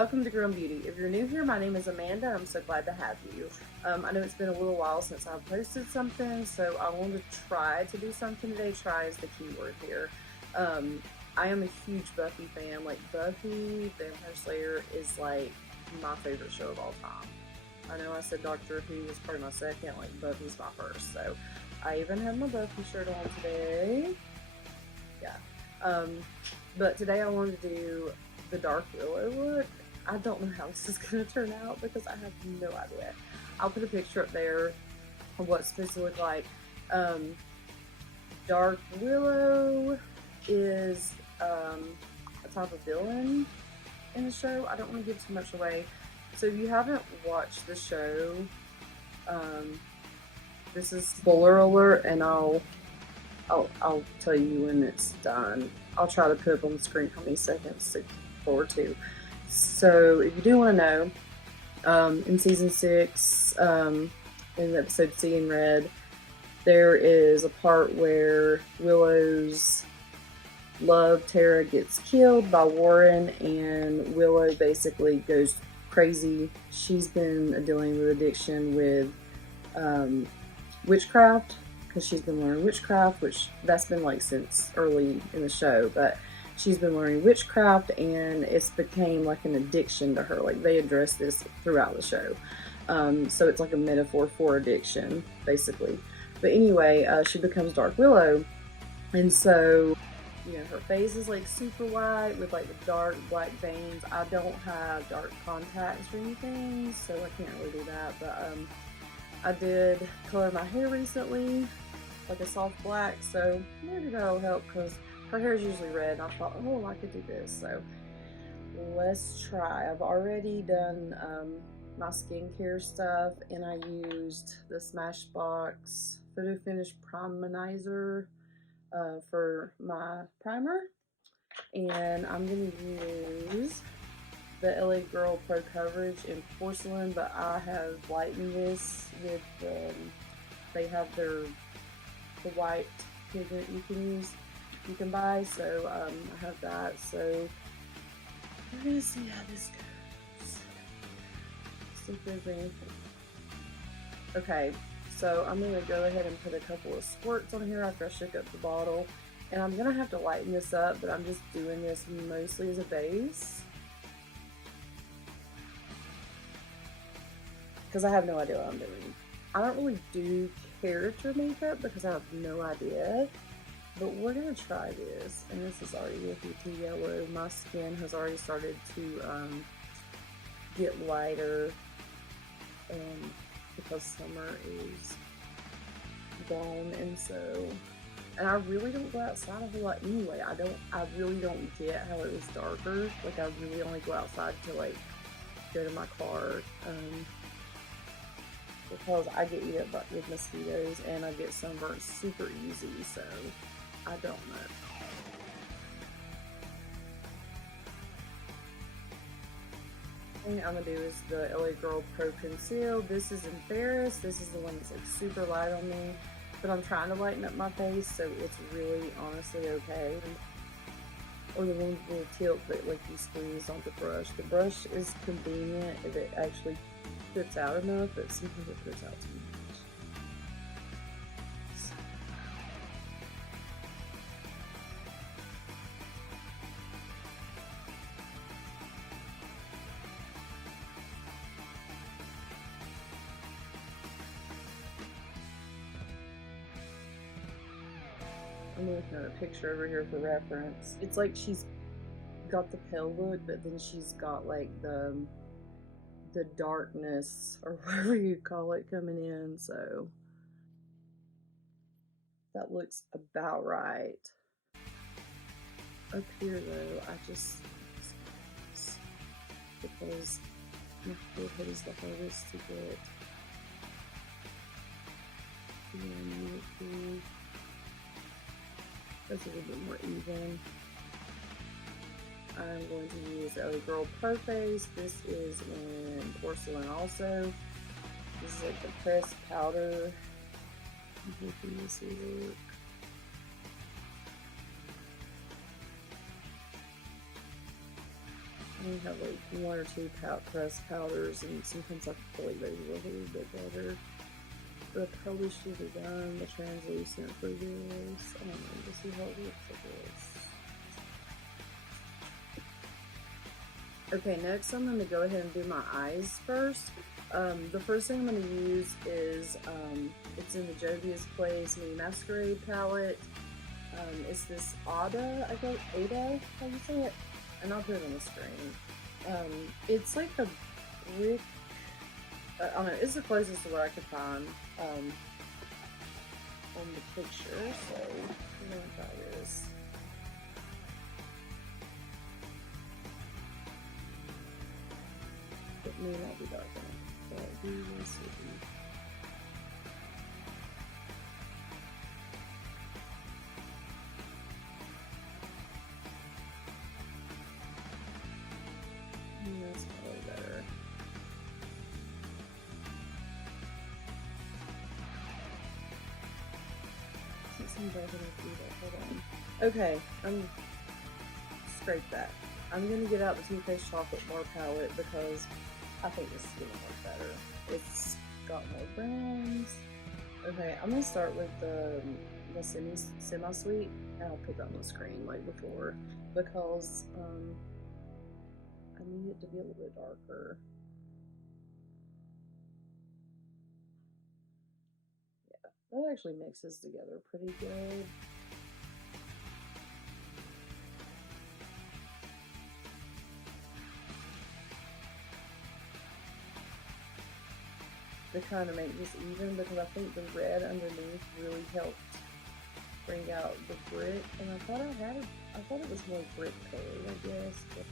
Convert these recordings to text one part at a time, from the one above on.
welcome to Grimbeautie. If you're new here, my name is Amanda. I'm so glad to have you. I know it's been a little while since I've posted something, so I wanted to try to do something today. Try is the key word here. I am a huge Buffy fan. Like, Buffy the Vampire Slayer is like my favorite show of all time. I know I said Doctor Who was probably my second, like Buffy's my first. So I even have my Buffy shirt on today. Yeah. But today I wanted to do the Dark Willow look. I don't know how this is going to turn out because I have no idea. I'll put a picture up there of what it's supposed to look like. Dark Willow is a type of villain in the show. I don't want to give too much away. So if you haven't watched the show, this is spoiler alert, and I'll tell you when it's done. I'll try to put up on the screen how many seconds to forward to. So if you do want to know, in season 6, in the episode Seeing Red, there is a part where Willow's love, Tara, gets killed by Warren, and Willow basically goes crazy. She's been dealing with addiction with witchcraft, because she's been learning witchcraft, which that's been like since early in the show, but she's been learning witchcraft and it's became like an addiction to her. Like, they address this throughout the show. So it's like a metaphor for addiction, basically. But anyway, she becomes Dark Willow, and so, you know, her face is like super white with like the dark black veins. I don't have dark contacts or anything, so I can't really do that, but I did color my hair recently, like a soft black, so maybe that'll help, because her hair is usually red, and I thought, oh, I could do this, so let's try. I've already done my skincare stuff, and I used the Smashbox Photo Finish Primerizer for my primer, and I'm going to use the LA Girl Pro Coverage in Porcelain, but I have lightened this with they have the white pigment you can buy, so I have that, so we're gonna see how this goes. Stick with me. Okay, so I'm gonna go ahead and put a couple of squirts on here after I shook up the bottle, and I'm gonna have to lighten this up, but I'm just doing this mostly as a base, because I have no idea what I'm doing. I don't really do character makeup because I have no idea, but we're gonna try this. And this is already looking too yellow. My skin has already started to get lighter, because summer is gone, and I really don't go outside a whole lot anyway. I really don't get how it was darker. Like, I really only go outside to like go to my car, because I get eat up with mosquitoes and I get sunburned super easy, so I don't know. The thing I'm gonna do is the LA Girl Pro Conceal. This is in Fairest. This is the one that's like super light on me, but I'm trying to lighten up my face, so it's really honestly okay. Or the one with the tilt that like you squeeze on the brush. The brush is convenient if it actually puts out enough, but sometimes it puts out too much. So. I'm looking at a picture over here for reference. It's like she's got the pale look, but then she's got like the darkness, or whatever you call it, coming in, so that looks about right. Up here though, I just, because my forehead is the hardest to get. That's a little bit more even. I'm going to use LA Girl Pro Face. This is in Porcelain also. This is like the pressed powder. Hopefully you see the look. I only have like 1 or 2 pressed powders, and sometimes I feel like they look a little bit better. But I probably should have done the translucent for this. I don't know, to see how it looks like this. Okay, next I'm going to go ahead and do my eyes first. The first thing I'm going to use is, it's in the Juvia's Place Mini Masquerade palette. It's this Ada, I guess, Ada, how do you say it? And I'll put it on the screen. It's like a brick, I don't know, it's the closest to what I could find on the picture, so we're going to try this. It may not be dark enough, but we will see. That's probably better. Hold on. Okay, I'm scrape that. I'm gonna get out the Too Faced Chocolate Bar palette because I think this is gonna work better. It's got more browns. Okay, I'm gonna start with the semi-sweet, and I'll put that on the screen like before because I need it to be a little bit darker. Yeah, that actually mixes together pretty good. To kind of make this even, because I think the red underneath really helped bring out the brick, and I thought it was more brick colored, I guess. But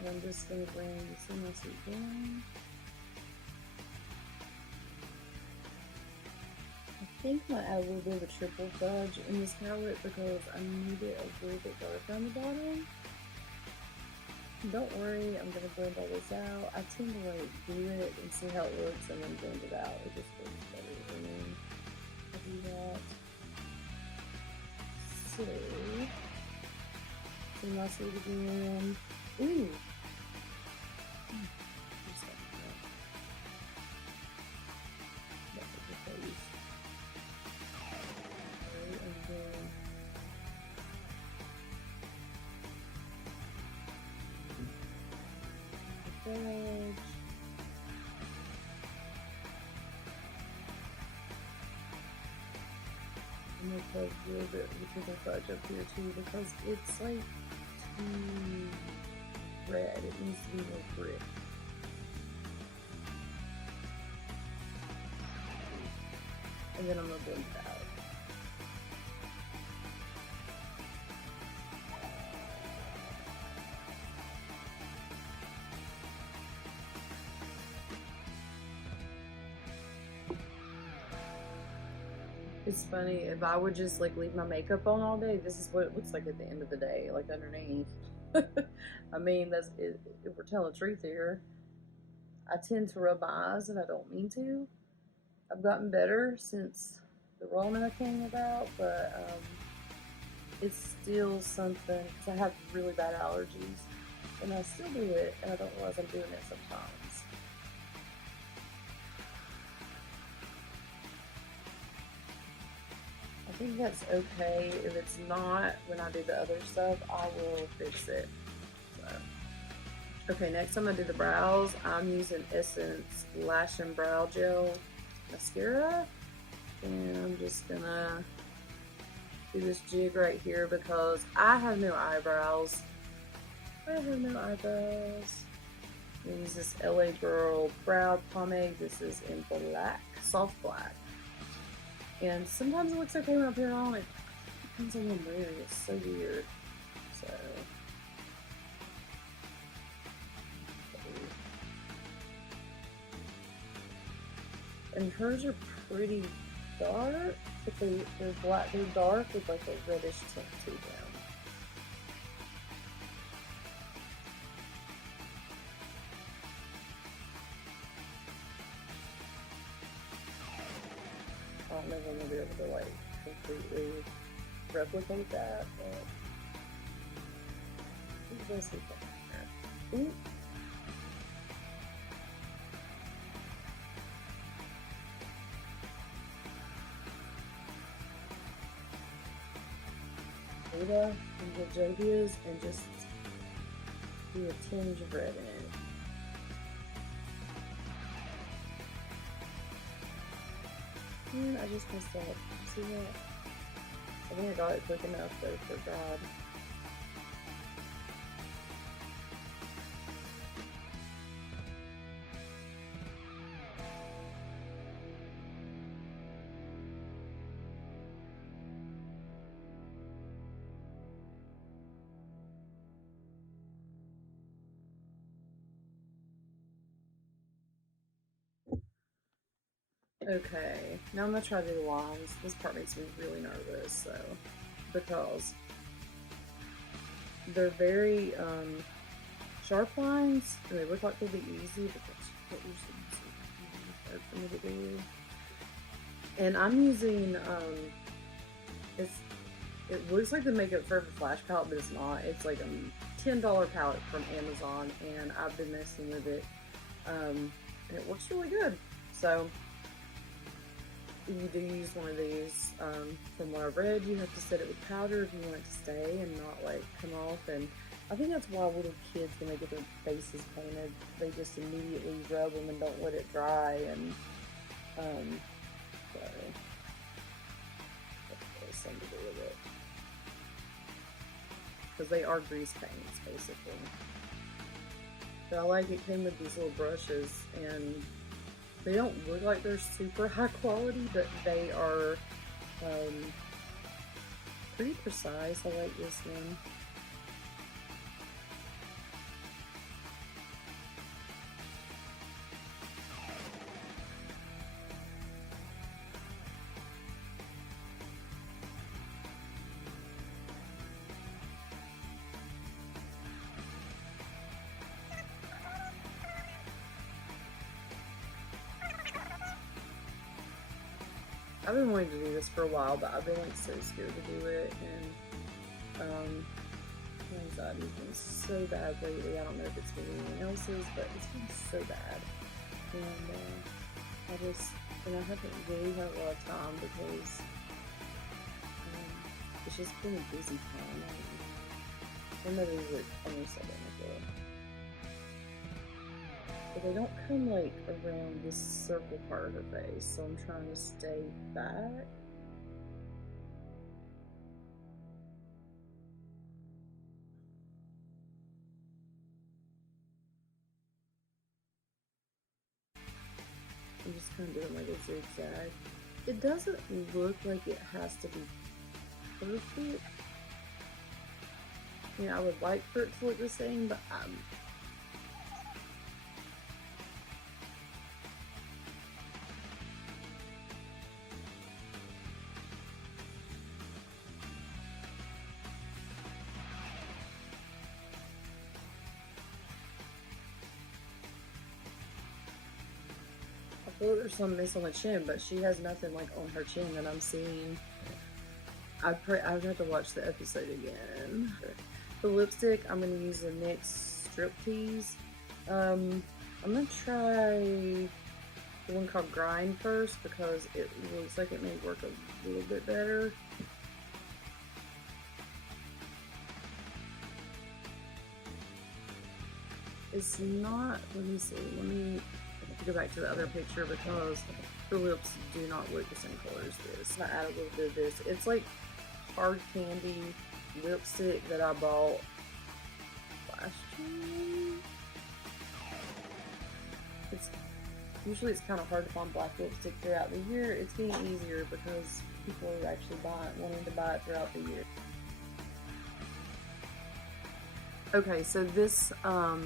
and I'm just going to bring the semi-sweet down. I think I might add a little bit of a triple fudge in this palette because I need it a little bit darker on the bottom. Don't worry, I'm going to blend all this out. I tend to like do it and see how it looks and then blend it out. It just looks better for me. I'll do that. So, see my sweet again. Ooh! I'm gonna put a little bit of triple fudge up here too because it's like too red. It needs to be more brick. And then I'm gonna blend it out. It's funny, if I would just like leave my makeup on all day, this is what it looks like at the end of the day, like underneath. I mean, that's it, if we're telling the truth here. I tend to rub my eyes and I don't mean to. I've gotten better since the Rona came about, but it's still something because I have really bad allergies, and I still do it, and I don't realize I'm doing it sometimes. I think that's okay. If it's not, when I do the other stuff, I will fix it. So. Okay, next I'm going to do the brows. I'm using Essence Lash and Brow Gel Mascara. And I'm just going to do this jig right here because I have no eyebrows. I'm going to use this LA Girl Brow Pomade. This is in black, soft black. And sometimes it looks okay when I put it on. It depends on when I'm wearing it. It's so weird. So. And hers are pretty dark, but they're black. They're dark with like a reddish tint to them. don't know if I'm gonna be able to like completely replicate that, but we're gonna see that. Ooh. And the Juvia's and just do a tinge of red in it. And I just messed up. See that? I think I got it quick enough though for God. Okay, now I'm gonna try to do the lines. This part makes me really nervous, so because they're very sharp lines, and they look like they'll be easy, but that's not usually hard for me to do. And I'm using it looks like the Makeup Forever Flash palette, but it's not. It's like a $10 palette from Amazon, and I've been messing with it, and it works really good. So if you do use one of these, from what I've read, you have to set it with powder if you want it to stay and not like come off. And I think that's why little kids, when they get their faces painted, they just immediately rub them and don't let it dry. And sorry, that's something to do with it, because they are grease paints basically. But I like it came with these little brushes, and they don't look like they're super high quality, but they are pretty precise. I like this one. I've been wanting to do this for a while, but I've been like so scared to do it, and my anxiety's been so bad lately. I don't know if it's been anyone else's, but it's been so bad, and I haven't really had a lot of time because it's just been a busy time. I know these look almost identical, but they don't come like around this circle part of her face, so I'm trying to stay back. I'm just kind of doing like a zigzag. It doesn't look like it has to be perfect. Yeah, I would like for it to look the same, but I feel like there's some miss on the chin, but she has nothing like on her chin that I'm seeing. I'd have to watch the episode again. The lipstick, I'm going to use the NYX Tease. I'm going to try the one called Grind first, because it looks like it may work a little bit better. It's not, let me see, let me go back to the other picture, because her lips do not look the same color as this. I'm going to add a little bit of this. It's like hard candy lipstick that I bought last year. Usually it's kind of hard to find black lipstick throughout the year. It's getting easier because people are actually wanting to buy it throughout the year. Okay, so this I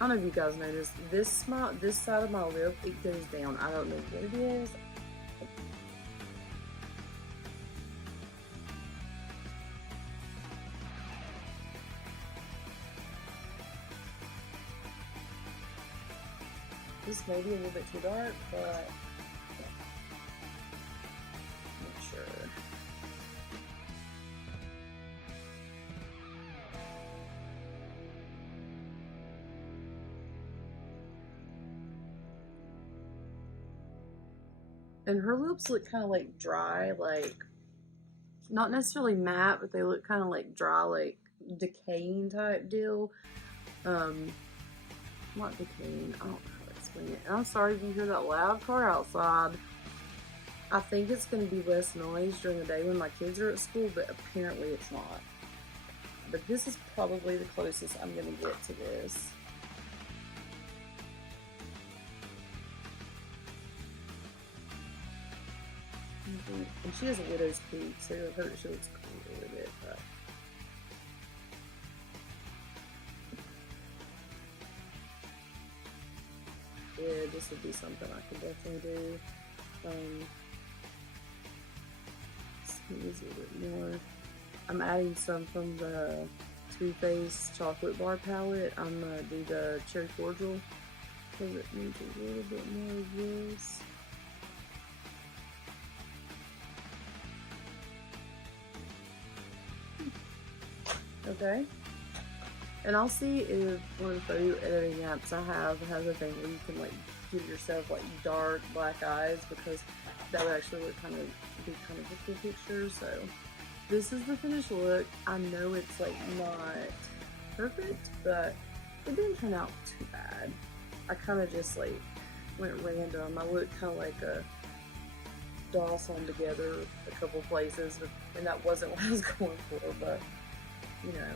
don't know if you guys noticed, this side of my lip, it goes down. I don't know what it is. This may be a little bit too dark, but And her lips look kind of like dry, like not necessarily matte, but they look kind of like dry, like decaying type deal. Not decaying, I don't know how to explain it. And I'm sorry if you hear that loud car outside. I think it's going to be less noise during the day when my kids are at school, but apparently it's not. But this is probably the closest I'm going to get to this. And she has a widow's peak, so her she looks cool a little bit. But yeah, this would be something I could definitely do. Squeeze a bit more. I'm adding some from the Too Faced chocolate bar palette. I'm gonna do the cherry cordial because it needs a little bit more of this. Okay. And I'll see if one of the photo editing apps I have has a thing where you can like give yourself like dark black eyes, because that would actually look kind of be kind of a cool picture. So this is the finished look. I know it's like not perfect, but it didn't turn out too bad. I kind of just like went random. I looked kind of like a doll sewn together a couple places, and that wasn't what I was going for, but you know,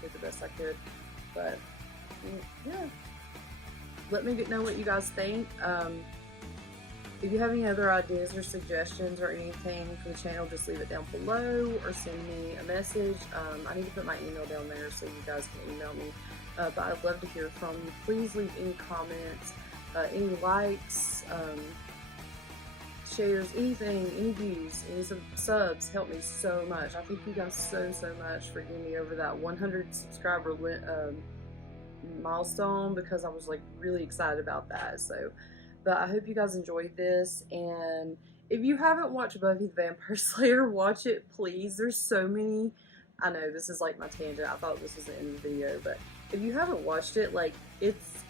did the best I could. But yeah, let me know what you guys think. If you have any other ideas or suggestions or anything for the channel, just leave it down below or send me a message. I need to put my email down there so you guys can email me. But I'd love to hear from you. Please leave any comments, any likes, shares, anything, any views, any subs help me so much. I thank you guys so much for getting me over that 100 subscriber milestone, because I was like really excited about that. So, but I hope you guys enjoyed this, and if you haven't watched Buffy the Vampire Slayer, watch it please. There's so many. I know this is like my tangent. I thought this was the end of the video, but if you haven't watched it, like it's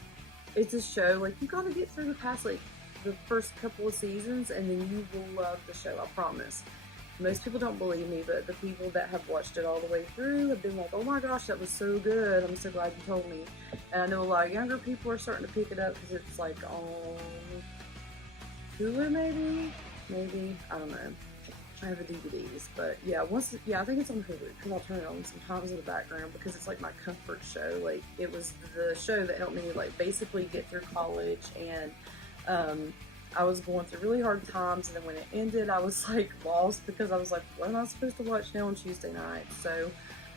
a show, like you gotta get through the past like the first couple of seasons, and then you will love the show, I promise. Most people don't believe me, but the people that have watched it all the way through have been like, oh my gosh, that was so good, I'm so glad you told me. And I know a lot of younger people are starting to pick it up because it's like on Hulu maybe, I don't know. I have the DVDs, but yeah, I think it's on Hulu, because I'll turn it on sometimes in the background because it's like my comfort show. Like, it was the show that helped me like basically get through college, and I was going through really hard times, and then when it ended, I was like lost because I was like, what am I supposed to watch now on Tuesday night? So,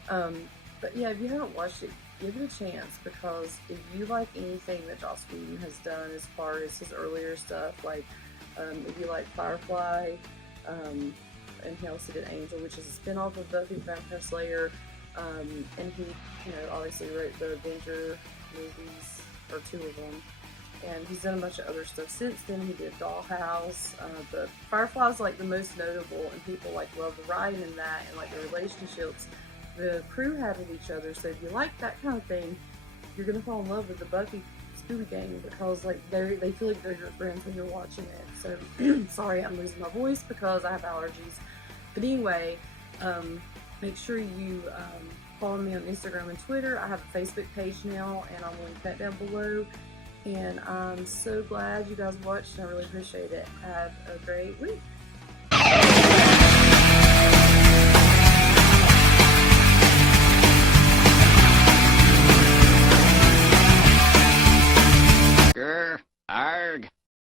but yeah, if you haven't watched it, give it a chance, because if you like anything that Joss Whedon has done as far as his earlier stuff, like if you like Firefly, and he also did Angel, which is a spin-off of Buffy the Vampire Slayer, and he, you know, obviously wrote the Avenger movies, or 2 of them. And he's done a bunch of other stuff since then. He did Dollhouse, but Firefly's like the most notable, and people like love the writing in that, and like the relationships the crew had with each other. So if you like that kind of thing, you're gonna fall in love with the Buffy Scooby Gang, because like they feel like they're your friends when you're watching it. So sorry, I'm losing my voice because I have allergies. But anyway, make sure you follow me on Instagram and Twitter. I have a Facebook page now, and I'll link that down below. And I'm so glad you guys watched, and I really appreciate it. Have a great week.